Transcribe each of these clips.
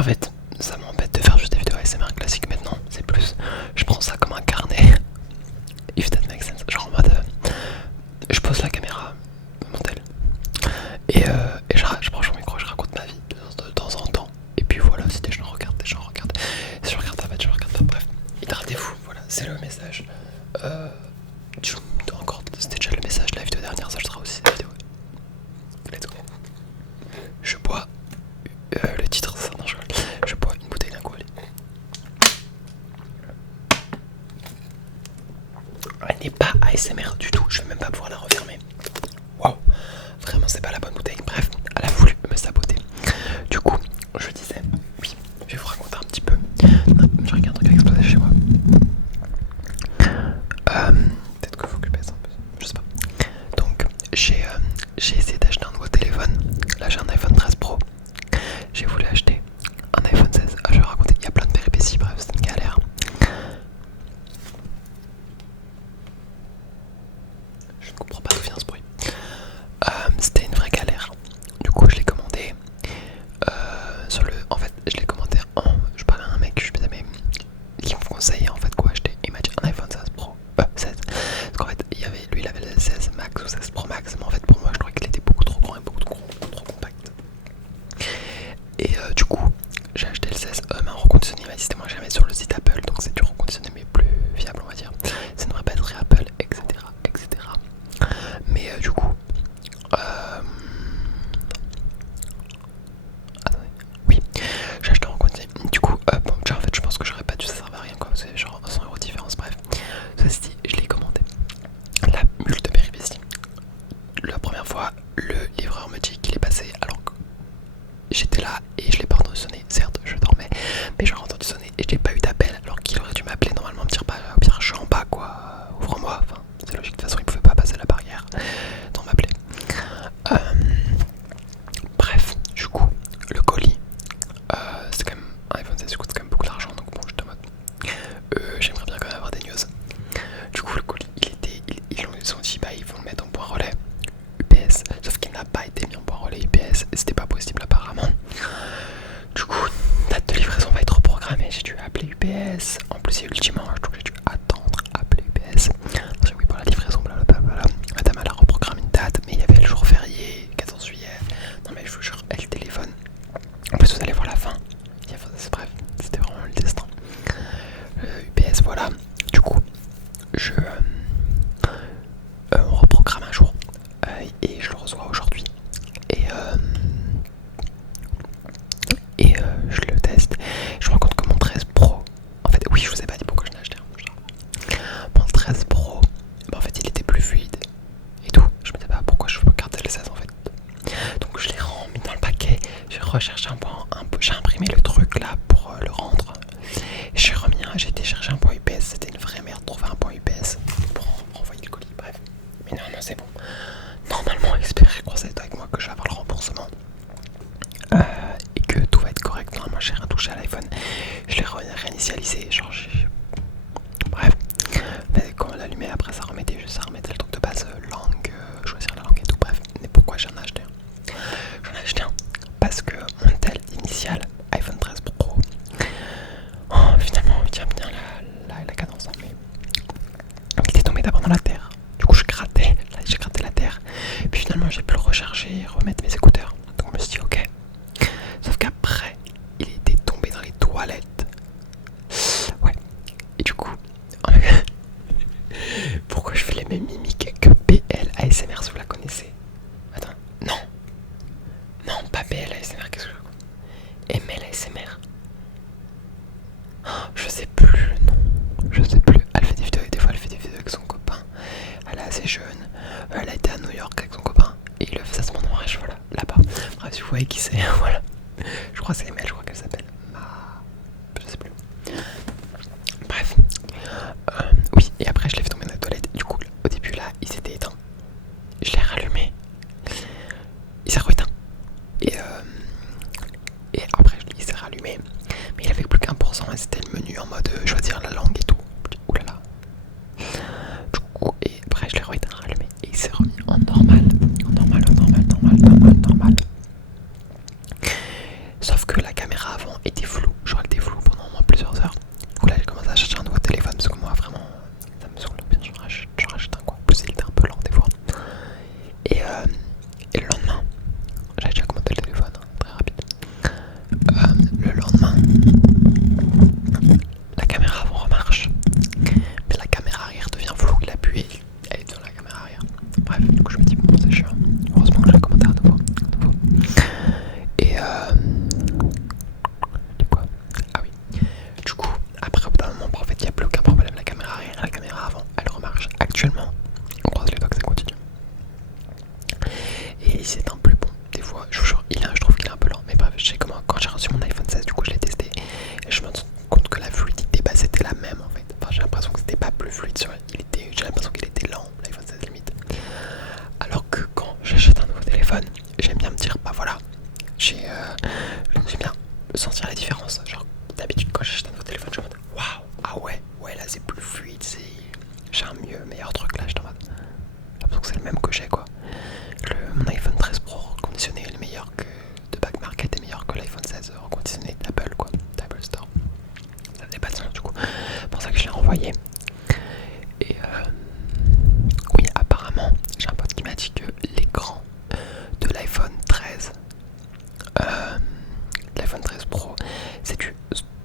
En fait, ça m'embête de faire juste des vidéos ASMR classiques maintenant. C'est plus, je prends ça comme un carnet. If that makes sense. Genre en mode, je pose la caméra, mon tel, et je branche mon micro, je raconte ma vie de temps en temps. Et puis voilà, si des gens regardent, des gens regardent. Si je regarde pas, je regarde pas. Bref, hydratez-vous. Voilà, c'est le message. Encore, c'était déjà le message. La vidéo dernière, ça sera aussi la vidéo. Let's go. Je bois. Le titre, ça, non, je bois une bouteille d'un coup. Allez. Elle n'est pas ASMR du tout. Je vais même pas pouvoir la refermer. Waouh, vraiment, c'est pas la bonne bouteille. Bref, elle a voulu me saboter. Du coup, je disais, oui, je vais vous raconter un petit peu. Je regarde un truc exploser chez moi. Peut-être qu'il faut que je baisse un peu. Je sais pas. Donc, j'ai essayé d'acheter un nouveau téléphone. Là, j'ai un iPhone 13 Pro. J'ai voulu acheter un iPhone 16. Je vais raconter, il y a plein de péripéties. Bref, c'est une galère. Je ne comprends pas d'où vient ce bruit. C'était une vraie galère. Du coup, je l'ai commandé en fait, je l'ai commandé je parlais à un mec, je me disais, mais qui me conseillait en fait quoi acheter. Il m'a dit un iPhone 16 Pro. 16. Parce qu'en fait, lui, il avait le 16 Max ou 16 Pro Max. Mais en fait, pour moi, je trouvais qu'il était beaucoup trop grand et beaucoup trop compact. Et du coup, j'ai acheté le 16 mais en reconditionné. Il m'a dit c'était moins jamais sur le site Apple. Donc c'est du reconditionné, mais plus fiable, on va dire. C'est une vraie batterie Apple, etc. Mais du coup, attendez, oui, j'ai acheté en reconditionné. Du coup, bon, déjà en fait, je pense que j'aurais pas dû, ça servait à rien quoi. C'est genre 100€ de différence, bref. Ceci dit, je l'ai commandé. La mule de péripéties. La première fois, le livreur me dit qu'il est passé alors que j'étais là et je l'ai pas entendu sonner. Certes, je dormais, mais j'aurais entendu sonner et je n'ai pas eu d'appel alors qu'il aurait dû m'appeler normalement, me dire bah au pire je suis en bas quoi, ouvre-moi. Enfin, c'est logique, de toute façon il pouvait pas passer la barrière sans m'appeler. Bref, du coup, le colis, c'est quand même un iPhone 16, coûte quand même beaucoup d'argent, donc bon, j'étais en mode j'aimerais bien quand même avoir des news. Du coup, le colis, ils ont dit bah ils vont le mettre en point relais UPS, sauf qu'il n'a pas été mis en point relais UPS, c'était pas possible apparemment. Du coup, date de livraison va être reprogrammée, j'ai dû appeler UPS. En plus, il y a eu le dimanche, donc j'ai dû attendre, appeler UPS. Donc, oui, pour la livraison, blablabla. La dame, elle a reprogrammé une date, mais il y avait le jour férié, 14 juillet. Non, mais je vous jure, elle téléphone. En plus, vous allez voir la fin. Bref, c'était vraiment le destin. UPS, voilà. Du coup, on reprogramme un jour et je le reçois aujourd'hui. Je le teste. Je me rends compte que mon 13 Pro, en fait, oui, je vous ai pas dit pourquoi je l'ai acheté. Mon 13 Pro, bah, en fait, il était plus fluide et tout. Je me disais pas pourquoi je veux garder le 16 en fait. Donc, je l'ai remis dans le paquet. J'ai recherché j'ai imprimé le truc là pour le rendre. J'ai été chercher un point UPS. C'était une vraie merde de trouver un point UPS pour renvoyer le colis. Bref, mais non, c'est bon. Normalement, espérez, croisez avec moi que je vais avoir le remboursement. Et que tout va être correct. Normalement, j'ai rien touché à l'iPhone. Je l'ai réinitialisé. Genre, bref. Mais quand on l'allumait, après, ça remettait le truc de base, langue, choisir la langue et tout. Bref, mais pourquoi j'en ai acheté un? J'en ai acheté un parce que mon tel initial, iPhone 13 Pro, finalement, il tient bien la cadence. Mais il était tombé d'abord dans la terre. Du coup, j'ai gratté la terre. Puis finalement, j'ai pu le recharger, remettre mes écouteurs. Donc, je me suis dit, ok. Sauf qu'après, il était tombé dans les toilettes. Ouais. Et du coup, pourquoi je fais les mêmes mimiques que PL ASMR si vous la connaissez? Attends, non. Non, pas PL ASMR, qu'est-ce que je... ML ASMR. Je sais plus le nom. Je sais plus. Elle fait des vidéos, des fois elle fait des vidéos avec son copain. Elle est assez jeune. Elle a été à New York avec son copain. Et il le fait à ce moment voilà, là-bas. Bref, si vous voyez qui c'est, voilà. Je crois que c'est ML, je crois qu'elle s'appelle. Je sais plus. Bref. Oui, et après je l'ai fait tomber dans la toilette. Du coup, au début là, il s'était éteint. Je l'ai rallumé. Il s'est rééteint. Et après, il s'est rallumé. Mais il avait plus qu'1%. Et c'était le menu en mode choisir la langue et tout. Oulala. Du coup, et après, je l'ai rééteint, rallumé. Et il s'est remis en normal. Normal. Sauf que la caméra avant était téléphone, j'aime bien me dire, bah voilà, j'aime bien sentir la différence. Genre, d'habitude, quand j'achète un nouveau téléphone, je suis en mode, waouh, ah ouais, là c'est plus fluide, j'ai un meilleur truc là, je suis en mode, j'ai l'impression que c'est le même que j'ai quoi. Mon iPhone 13 Pro reconditionné est le meilleur que de back market, est meilleur que l'iPhone 16 reconditionné d'Apple quoi, d'Apple Store. Ça faisait pas de sens du coup, c'est pour ça que je l'ai renvoyé. Et oui, apparemment, j'ai un pote qui m'a dit que l'écran de l'iPhone 13, l'iPhone 13 Pro, c'est du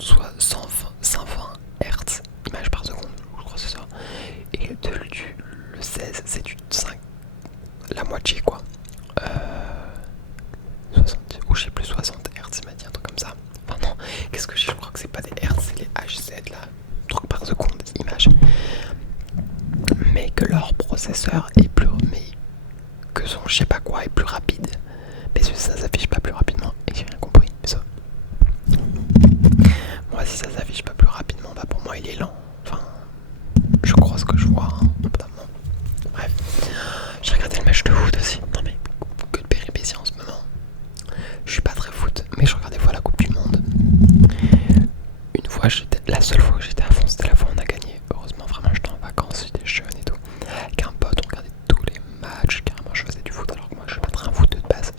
soit 120 Hz image par seconde, je crois que c'est ça. Et le 16, c'est du 5, la moitié quoi. 60, ou je sais plus, 60 Hz, il m'a dit un truc comme ça. Enfin non, qu'est-ce que j'ai, je crois que c'est pas des Hz, c'est les HZ là, truc par seconde, image. Mais que leur processeur est plus, mais que son je sais pas quoi est plus rapide. Mais ça s'affiche pas plus rapidement, et j'ai rien compris, mais ça. Moi si ça s'affiche pas plus rapidement, bah pour moi il est lent. Enfin, je crois ce que je vois, hein, notamment. Bref, j'ai regardé le match de foot aussi. Non mais, que de péripéties en ce moment. Je suis pas très foot, mais je regarde des fois la Coupe du Monde. Une fois, la seule fois que j'étais à fond, c'était la fois où on a gagné. Heureusement, vraiment, j'étais en vacances, j'étais jeune et tout. Avec un pote, on regardait tous les matchs. Carrément, je faisais du foot alors que moi, je suis pas très un foot de base.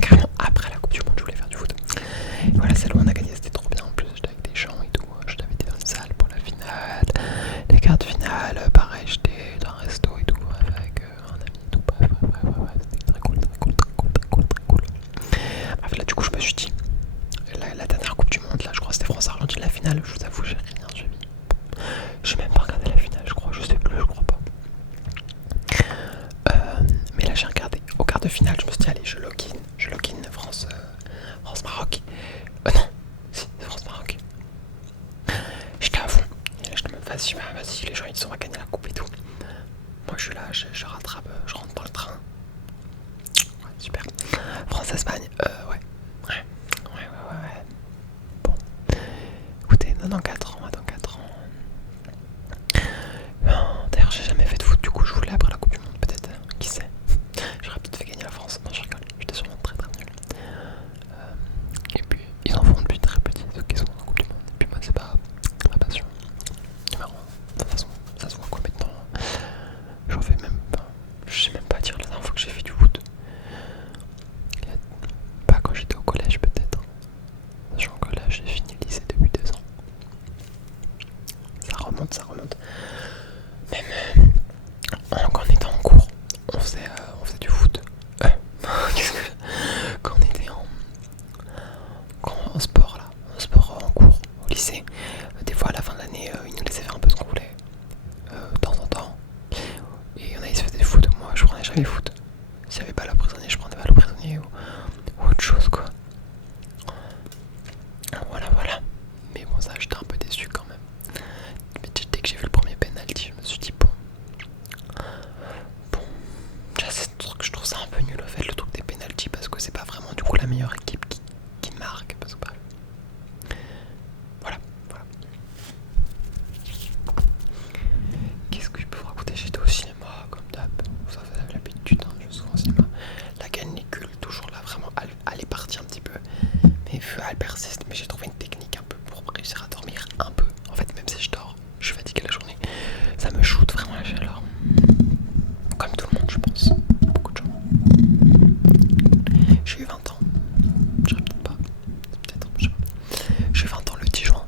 Carrément, après la Coupe du Monde, je voulais faire du foot. Et voilà, celle où on a gagné, c'était trop bien. En plus, j'étais avec des gens et tout. Je t'avais été dans une salle pour la finale, les quarts de finale. Pareil, j'étais dans un resto et tout, avec un ami et tout. Bref, c'était très cool. Bref, là, du coup, je me suis dit, la dernière Coupe du Monde, là, je crois que c'était France-Argentine, la finale. Je vous avoue, j'ai rien suivi. J'ai même pas regardé la finale, je crois, je sais plus, je crois pas. Mais là, j'ai regardé au quart de finale, je me suis dit, allez, je login France-Maroc. Non, si, c'est France-Maroc. J'étais à fond. Et là, je me dis, vas-y, les gens, ils ont gagné la coupe et tout. Moi, je suis là, je rattrape, je rentre dans le train. Ouais, super. France-Espagne, ouais. Bon. Écoutez, dans 4 ans, d'ailleurs, j'ai jamais fait de foot, du coup, je voulais après la Coupe du Monde, peut-être, qui sait. J'aurais peut-être fait gagner la France. Non, je rigole, j'étais sûrement très nul. Et puis, ils en font depuis très petit, ceux qui sont en Coupe du Monde. Et puis, moi, c'est pas ma passion. Mais bon, de toute façon, ça se voit quoi maintenant. J'en fais même pas. Je sais même pas dire la dernière fois que j'ai fait du foot. Pas quand j'étais au collège, peut-être. Sachant que là, j'ai fini le lycée depuis 2 ans. Ça remonte. Même quand on était en cours, on faisait du foot. Quand on était en sport là, en cours au lycée, des fois à la fin de l'année, ils nous laissaient faire un peu ce qu'on voulait, de temps en temps. Et on allait se faire du foot. Moi, je prenais jamais le foot. S'il n'y avait pas la prisonnier, je prenais pas le prisonnier ou autre chose quoi. Voilà. Mais bon, ça, j'étais un peu déçu quand même. Mais dès que j'ai vu le premier penalty, je me suis dit bon, déjà c'est le truc, je trouve ça un peu nul au fait, le truc des penalty, parce que c'est pas vraiment du coup la meilleure équipe qui marque, parce que bah, voilà. Qu'est-ce que je peux vous raconter? J'étais au cinéma comme d'hab, ça fait l'habitude, hein, je suis souvent au cinéma. La canicule toujours là, vraiment, elle est partie un petit peu, mais elle persiste. Mais j'ai trouvé une technique un peu pour réussir à dormir un peu. En fait, même si je dors, je suis fatigué la journée, ça me shoot vraiment la chaleur. Comme tout le monde, je pense. Beaucoup de gens. J'ai eu 20 ans. Je répète pas. Peut-être, je sais pas. J'ai eu 20 ans le 10 juin.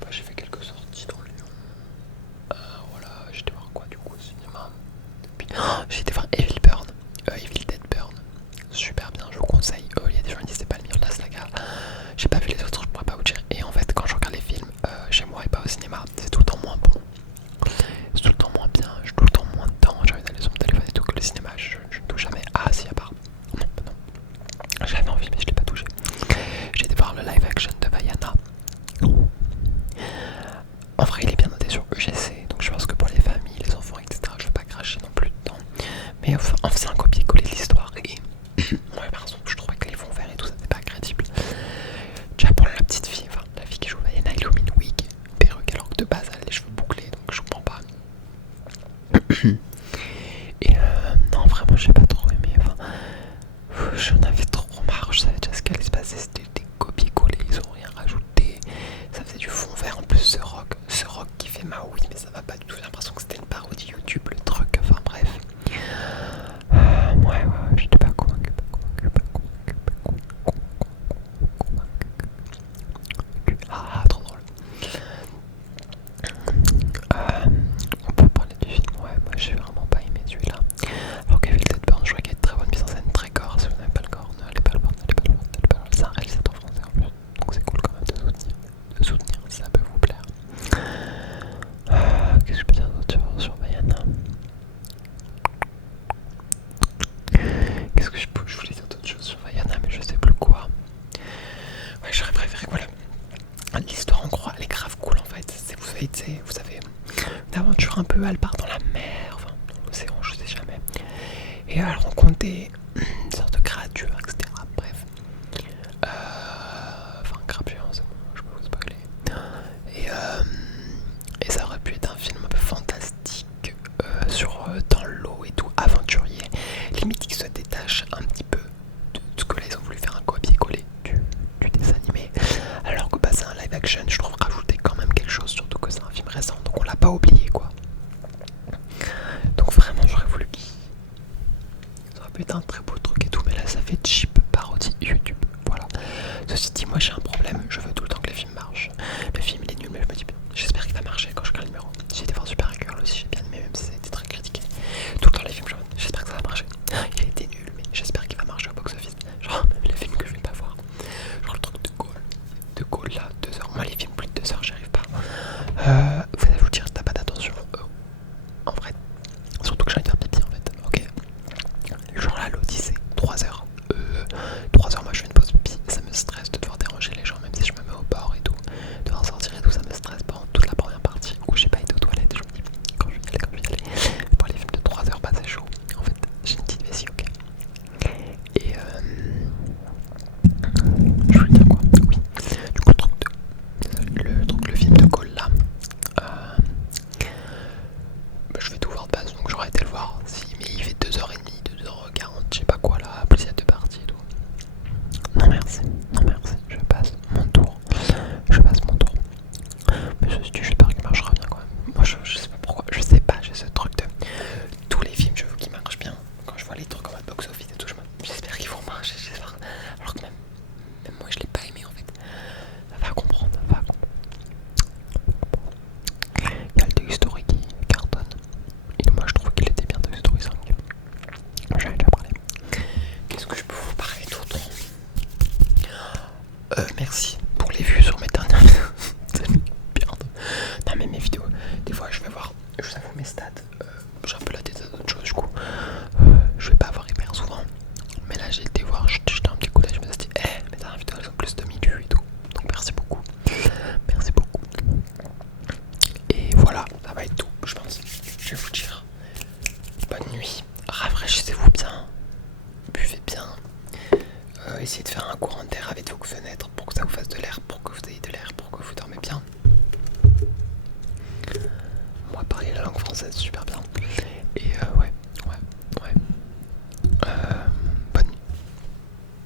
Bah, j'ai fait quelques sorties dans Lyon. Voilà, j'étais voir quoi du coup au cinéma. Puis, j'ai été voir Evil Dead Burn. Super bien, je vous conseille. Il y a des gens qui disent c'est pas le meilleur de la saga. J'ai pas vu les autres, je pourrais pas vous dire. Et en fait, quand je regarde les films chez moi et pas au cinéma, c'est tout le temps moins bon. C'est tout le temps moins bien, je tout le temps moins de temps. J'ai envie d'aller sur mon téléphone et tout, que le cinéma, je ne touche jamais. Ah, si, à part. Non. J'avais envie, mais je l'ai pas touché. J'ai été voir le live action de Vaiana. En vrai, il est bien noté sur UGC, donc je pense que pour les familles, les enfants, etc., je vais pas cracher non plus dedans. Mais enfin, c'est un copier-coller de l'histoire et ouais, par exemple, je trouvais que les fonds verts et tout ça c'était pas crédible. Déjà pour la petite fille, enfin la fille qui joue Vaiana, elle illumine wig, perruque, alors que de base elle a les cheveux bouclés, donc je comprends pas. c'était des copier-coller, ils ont rien rajouté. Ça faisait du fond vert en plus ce rock qui fait Maui, mais ça va pas du tout. J'ai l'impression que c'était une parodie YouTube, le truc. Enfin bref. Ouais, j'étais pas convaincu, trop drôle. On peut parler du film. Ouais, moi j'ai vraiment pas aimé celui-là. Alors que Evil Dead Burn, je crois qu'il y a de très bonne mise en scène, très gore. Si vous n'avez pas le gore, n'allez pas le voir, C'est un réalisateur français en plus, donc c'est cool quand même de soutenir si ça peut vous plaire. Qu'est-ce que je peux dire d'autre sur Vaiana? Qu'est-ce que je voulais dire d'autre chose sur Vaiana, mais je sais plus quoi. Ouais, j'aurais préféré, voilà. L'histoire en gros, elle est grave cool en fait. Vous avez une aventure un peu, elle part dans la mer, enfin dans l'océan, je sais jamais. Et elle rencontre des sortes de créatures, etc. Bref. Enfin, créatures, c'est bon, je peux vous spoiler. Et ça aurait pu être un film un peu fantastique, dans l'eau et tout, aventurier. Limite qui se détache un petit peu de ce que là ils ont voulu faire un copier-coller du dessin animé. Alors que c'est un live action, je trouve rajouter quand même quelque chose, surtout que c'est un film récent, donc on l'a pas oublié quoi. Donc vraiment j'aurais voulu qu'il... Ça aurait pu être un très beau truc et tout, mais là ça fait cheap parodie YouTube, voilà. Ceci dit, moi j'ai un problème, je veux tout le temps que les films marchent. Le film il est nul, mais je me dis j'espère qu'il va marcher quand je regarde le numéro. J'ai été voir Super Girl aussi, j'ai bien aimé, même si ça a été très critiqué. Tout le temps les films, j'espère que ça va marcher. Il a été nul, mais j'espère qu'il va marcher au box-office. Genre même les films que je vais pas voir. Genre le truc de Gaulle là, 2 heures. Moi les films plus de 2 heures, j'y arrive pas. Vous allez vous dire, t'as pas d'attention. En vrai, surtout que j'ai envie de faire pipi en fait. Ok. Genre là, l'Odyssée, 3 heures. 3 heures, moi je fais une pause pipi. Ça me stresse de devoir déranger les gens, même si je me mets au bord et tout. Devoir sortir et tout, ça me stresse pendant toute la première partie où j'ai pas été aux toilettes. Je me dis, quand je vais y aller. Pour les films de 3 heures, bah c'est chaud. En fait, j'ai une petite vessie, ok. Et je voulais dire quoi? Oui. Du coup, le film de Gaulle là. Je vais tout voir de base, donc j'aurais été le voir. Mais il fait 2h30, 2h40, je sais pas quoi là, plus il y a 2 parties et tout. Non merci, je passe mon tour. Mais ceci dit, j'espère qu'il marchera bien quand même. Moi je sais pas pourquoi, j'ai ce truc de tous les films, je veux qu'ils marchent bien. Quand je vois les trucs en mode box office et tout, j'espère qu'ils vont marcher, j'espère. Alors que même moi je l'ai pas aimé en fait. Va comprendre. Il y a le Toy Story qui cartonne. Et moi je trouve qu'il était bien Toy Story 5. J'en ai déjà parlé. Qu'est-ce que je peux vous parler d'autre? Merci pour les vues sur mes dernières vidéos. C'est une merde. Non mais mes vidéos, des fois je vais voir, je vous avoue mes stats, j'ai un peu la tête à d'autres choses du coup. Je vais pas avoir hyper souvent. Mais là j'ai été voir, j'ai jeté un petit coup d'œil, je me suis dit, mes dernières vidéos elles ont plus de 1000 vues et tout. Donc merci beaucoup. Et voilà, ça va être tout, je pense. Je vais vous dire bonne nuit, rafraîchissez-vous bien, buvez bien, essayez de faire un courant d'air avec vos fenêtres pour que ça vous fasse de l'air, pour que vous ayez de l'air, pour que vous dormez bien. Moi parler la langue française super bien.